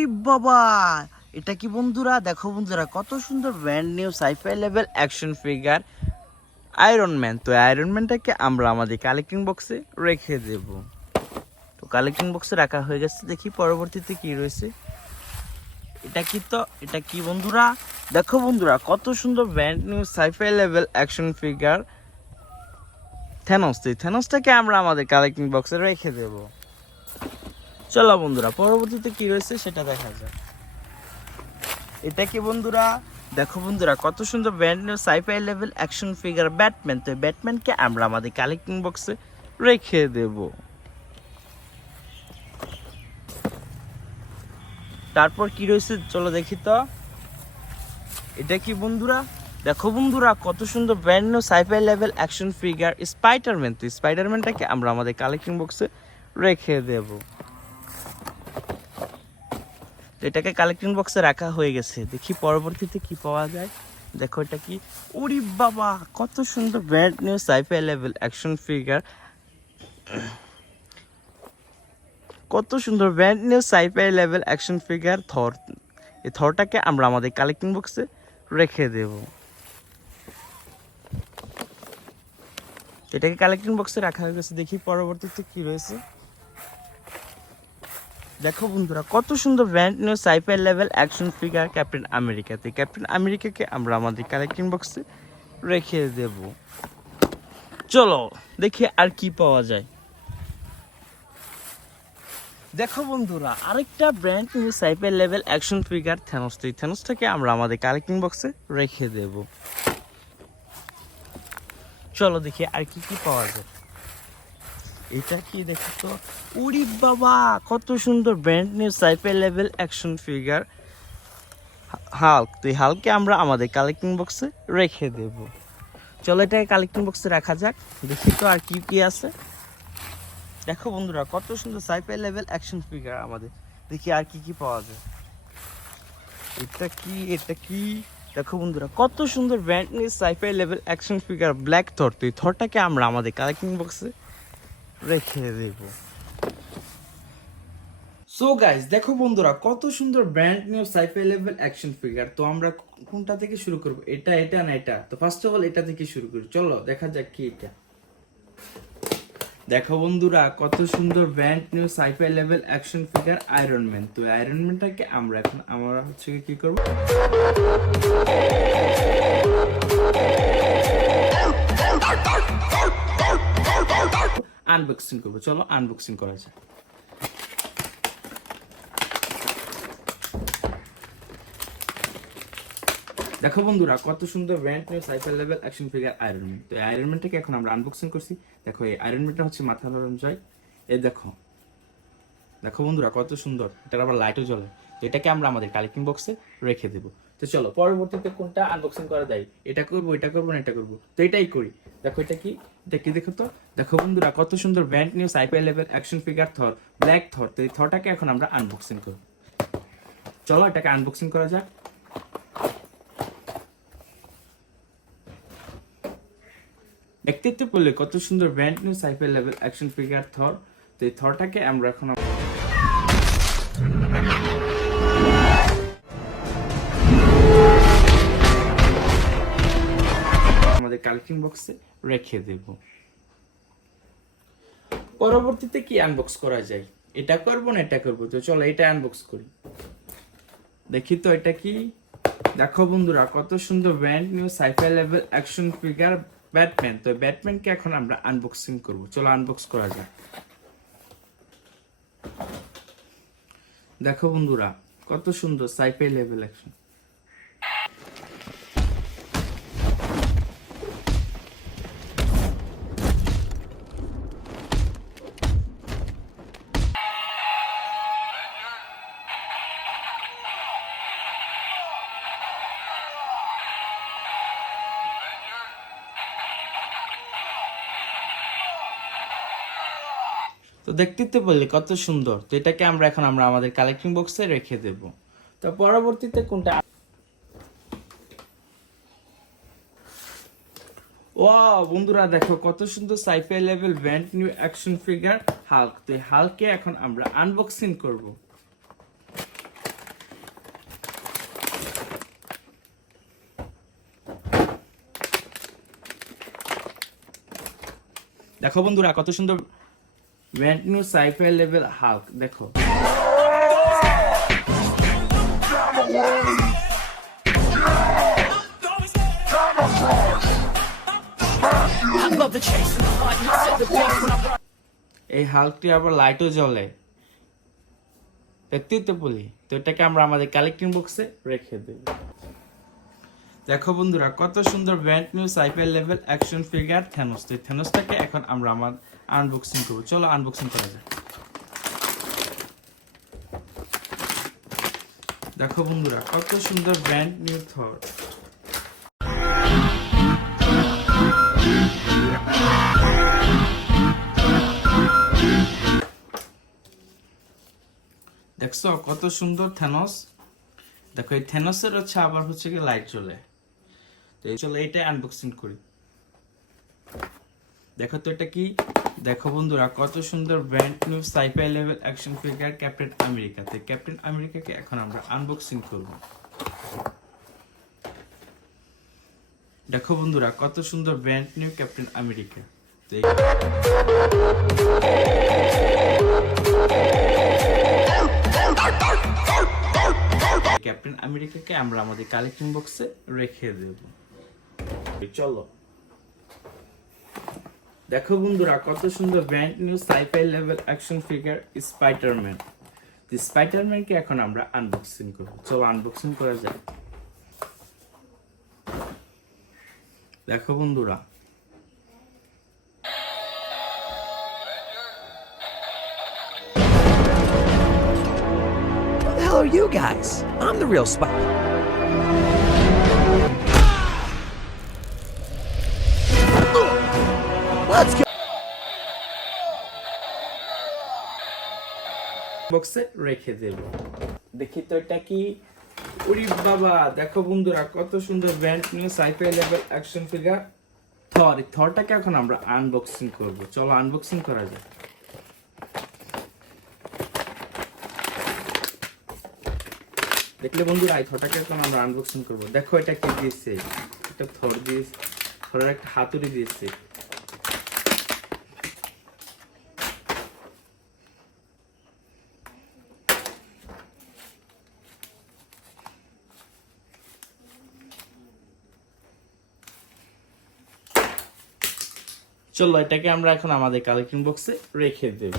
ওরে বাবা, এটা কি বন্ধুরা? দেখো বন্ধুরা, কত সুন্দর brand new sci fi level action figure Iron Man. তো আয়রন ম্যানটাকে আমরা আমাদের কালেক্টিং বক্সে রেখে দেব। তো কালেক্টিং বক্সে রাখা হয়ে গেছে। দেখি পরবর্তীতে কি রয়েছে। এটা কি বন্ধুরা? দেখো বন্ধুরা, কত সুন্দর brand new sci fi level action figure Thanos. তো এই থ্যানোসটাকে আমরা আমাদের কালেক্টিং বক্সে রেখে দেব। চলো বন্ধুরা, পরবর্তীতে কি রয়েছে সেটা দেখা যায়। এটা কি বন্ধুরা? দেখো বন্ধুরা, কত সুন্দর brand new sci fi level action figure Batman. তো ব্যাটম্যানকে আমরা আমাদের কালেক্টিং বক্সে রেখে দেব। তারপর কি রয়েছে চলো দেখি তো। এটা কি বন্ধুরা? দেখো বন্ধুরা, কত সুন্দর brand new sci fi level action figure Spiderman. তো স্পাইডারম্যানটাকে আমরা আমাদের কালেক্টিং বক্সে রেখে দেব। এটাকে কালেক্টিং বক্সে রাখা হয়ে গেছে। দেখি পরবর্তীতে কি পাওয়া যায়। দেখো এটা কি? ওরে বাবা, কত সুন্দর brand new sci fi level action figure, কত সুন্দর brand new sci fi level action figure Thor. এই থরটাকে আমরা আমাদের কালেক্টিং বক্সে রেখে দেব। এটাকে কালেক্টিং বক্সে রাখা হয়ে গেছে। দেখি পরবর্তীতে কি রয়েছে। দেখো বন্ধুরা, কত সুন্দর brand new sci fi level action figure Captain আমেরিকাতে। ক্যাপ্টেন আমেরিকাকে আমরা আমাদের কালেক্টিং বক্সে রেখে দেব। চলো দেখি আর কি পাওয়া যায়। দেখো বন্ধুরা, আরেকটা brand new sci fi level action figure Thanos. তো এই থ্যানোসটাকে আমরা আমাদের কালেক্টিং বক্সে রেখে দেব। চলো দেখি আর কি কি পাওয়া যায়। এটা কি দেখো তো? উরি বাবা, কত সুন্দর brand new sci fi level action figure Hulk. তো এই হাল্ককে আমরা আমাদের কালেক্টিং বক্সে রেখে দেব। চলো এটাকে কালেক্টিং বক্সে রাখা যাক। দেখি তো আর কি কি আছে। দেখো বন্ধুরা, কত সুন্দর সাইফাই লেভেল অ্যাকশন ফিগার আমাদের। দেখি আর কি কি পাওয়া যায়। এটা কি? দেখো বন্ধুরা, কত সুন্দর brand new sci fi level action figure black Thor. তো এই থরটাকে আমরা আমাদের কালেক্টিং বক্সে রেখে দেব। সো গাইস, দেখো বন্ধুরা, কত সুন্দর brand new sci fi level action figure. তো আমরা কোনটা থেকে শুরু করব? এটা না এটা? তো ফার্স্ট অফ অল এটা থেকে শুরু করি। চলো দেখা যাক কি এটা। দেখো বন্ধুরা, কত সুন্দর brand new sci fi level action figure Iron Man. তো আয়রন ম্যানটাকে আমরা হচ্ছে কি করব? আনবক্সিং করব। চলো আনবক্সিং করা যাক। দেখো বন্ধুরা, কত সুন্দর brand new sci fi level action figure Iron Man. তো আয়রন ম্যানটাকে এখন আমরা আনবক্সিং করছি। দেখো এই আয়রন ম্যানটা হচ্ছে মাথা নরম জয়। এই দেখো, দেখো বন্ধুরা, কত সুন্দর। এটার আবার লাইটও জ্বলে। তো এটাকে আমরা আমাদের কালেক্টিং বক্সে রেখে দেব। তো চলো পরবর্তীতে কোনটা আনবক্সিং করা যায়। এটা করবো, এটা করবো না এটা করবো? তো এটাই করি। দেখো এটা কি? দেখো তো। দেখো বন্ধুরা, কত সুন্দর brand new sci fi level action figure Thor black Thor. তো এই থরটাকে এখন আমরা আনবক্সিং করব। চলো এটাকে আনবক্সিং করা যাক। দেখতে পেলে কত সুন্দর brand new sci fi level action figure Thor. তো এই থরটাকে আমরা এখন আমাদের কালেক্টিং বক্সে রেখে দেব। পরবর্তীতে কি আনবক্স করা যায়? এটা করব না এটা করব? তো চলো এটা আনবক্স করি। দেখি তো এটা কি। দেখো বন্ধুরা, কত সুন্দর brand new sci fi level action figure Batman. তো ব্যাটম্যানকে এখন আমরা আনবক্সিং করব। চলো আনবক্স করা যাক। দেখো বন্ধুরা, কত সুন্দর সাইফাই লেভেল অ্যাকশন। তো দেখতে বললে কত সুন্দর। তো এটাকে আমরা এখন আমাদের কালেক্টিং বক্সে রেখে দেব। তো পরবর্তীতে কোনটা? ওয়াও বন্ধুরা, দেখো কত সুন্দর sci fi level brand new action figure Hulk. তো এই হাল্ককে এখন আমরা আনবক্সিং করব। দেখো বন্ধুরা কত সুন্দর brand new sci fi level Hulk, দেখো এই হাল্কটি আবার লাইটও জ্বলে, দেখতেই তো বলি। তো এটাকে আমরা আমাদের কালেক্টিং বক্সে রেখে দেব। দেখো বন্ধুরা কত সুন্দর brand new sci fi level action figure Thanos. তো থ্যানোসটাকে এখন আমরা আমার আনবক্সিং করবো। চলো আনবক্সিং করা যাক। দেখো বন্ধুরা কত সুন্দর ব্র্যান্ড নিউ থর। দেখছো কত সুন্দর থ্যানোস। দেখো এই থ্যানোসের হচ্ছে আবার হচ্ছে কি লাইট জ্বলে। তো চলো এটা আনবক্সিং করি। দেখো তো এটা কি, দেখো বন্ধুরা কত সুন্দর brand new sci fi level action figure Captain America. তো ক্যাপ্টেন আমেরিকাকে এখন আমরা আনবক্সিং করব। দেখো বন্ধুরা কত সুন্দর ব্র্যান্ড নিউ ক্যাপ্টেন আমেরিকা। তো ক্যাপ্টেন আমেরিকাকে আমরা আমাদের কালেকশন বক্সে রেখে দেব। চলো দেখো বন্ধুরা কত সুন্দর brand new sci fi level action figure Spiderman. স্পাইডারম্যানকে এখন আমরা আনবক্সিং করব। চলো আনবক্সিং করা যাক। দেখো বন্ধুরা Who the hell are you guys? I'm the real spy. Let's go. বক্সে রেখে দেব। দেখি তো এটা কি। ওরে বাবা, দেখো বন্ধুরা কত সুন্দর brand new sci fi level action figure Thor. এই থরটাকে এখন আমরা আনবক্সিং করব। চলো আনবক্সিং করা যাক। দেখলে বন্ধুরা এই থরটাকে এখন আমরা আনবক্সিং করব। দেখো এটা কি দিয়েছে, একটা থর দিয়েছে, থরের একটা হাতুড়ি দিয়েছে। চলো এটাকে আমরা এখন আমাদের কালেকশন বক্সে রেখে দেব।